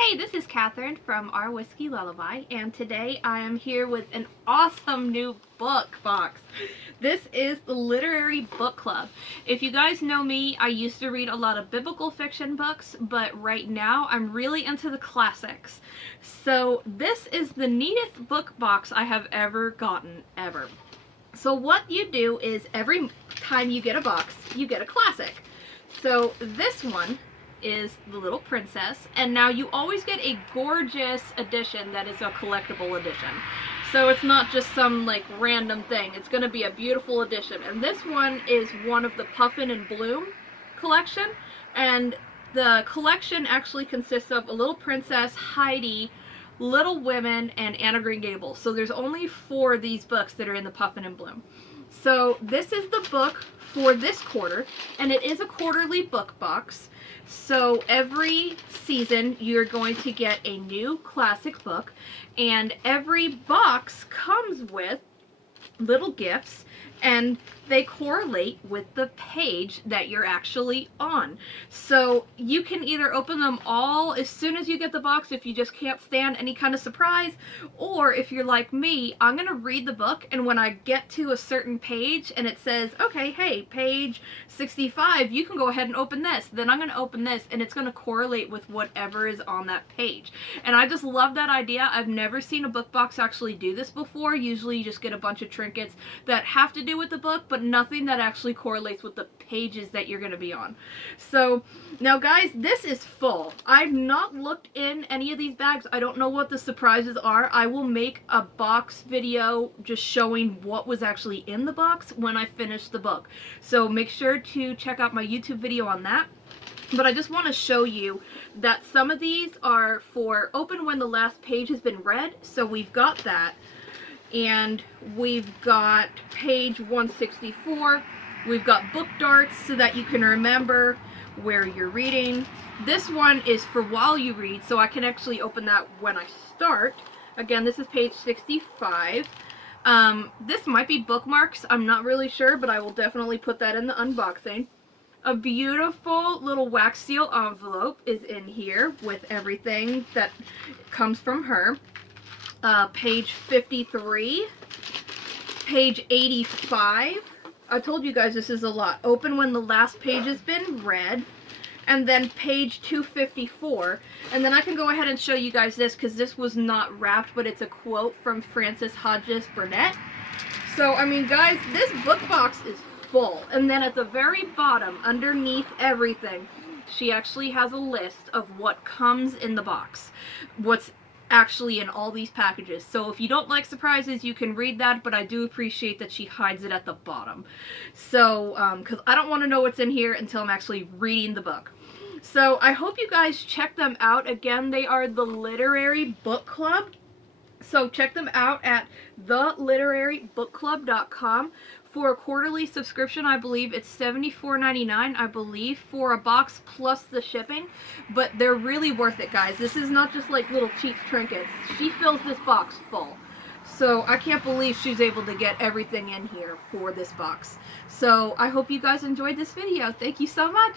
Hey, this is Catherine from Our Whiskey Lullaby, and today I am here with an awesome new book box. This is the Literary Book Club. If you guys know me, I used to read a lot of biblical fiction books, but right now I'm really into the classics. So this is the neatest book box I have ever gotten, ever. So what you do is every time you get a box, you get a classic. So this one is The Little Princess, and now you always get a gorgeous edition that is a collectible edition. So it's not just some like random thing, it's going to be a beautiful edition. And this one is one of the Puffin and Bloom collection, and the collection actually consists of A Little Princess, Heidi, Little Women, and Anne of Green Gables. So there's only 4 of these books that are in the Puffin and Bloom. So this is the book for this quarter, and it is a quarterly book box. So every season you're going to get a new classic book, and every box comes with little gifts, and they correlate with the page that you're actually on. So you can either open them all as soon as you get the box if you just can't stand any kind of surprise, or if you're like me, I'm gonna read the book, and when I get to a certain page and it says, okay, hey, page 65, you can go ahead and open this, then I'm gonna open this, and it's gonna correlate with whatever is on that page. And I just love that idea. I've never seen a book box actually do this before. Usually you just get a bunch of trinkets that have to do with the book, but nothing that actually correlates with the pages that you're going to be on. So now guys, this is full. I've not looked in any of these bags. I don't know what the surprises are. I will make a box video just showing what was actually in the box when I finish the book. So make sure to check out my YouTube video on that. But I just want to show you that some of these are for open when the last page has been read. So we've got that. And we've got page 164. We've got book darts so that you can remember where you're reading. This one is for while you read, so I can actually open that when I start. Again, this is page 65. This might be bookmarks. I'm not really sure, but I will definitely put that in the unboxing. A beautiful little wax seal envelope is in here with everything that comes from her. Page 53, page 85. I told you guys this is a lot. Open when the last page has been read. And then page 254. And then I can go ahead and show you guys this because this was not wrapped, but it's a quote from Frances Hodges Burnett. So, I mean, guys, this book box is full. And then at the very bottom, underneath everything, she actually has a list of what comes in the box. What's actually in all these packages. So if you don't like surprises, you can read that, but I do appreciate that she hides it at the bottom. So, because I don't want to know what's in here until I'm actually reading the book. So I hope you guys check them out. Again, they are the Literary Book Club. So check them out at theliterarybookclub.com. For a quarterly subscription, I believe it's $74.99, I believe, for a box plus the shipping. But they're really worth it, guys. This is not just like little cheap trinkets. She fills this box full. So I can't believe she's able to get everything in here for this box. So I hope you guys enjoyed this video. Thank you so much.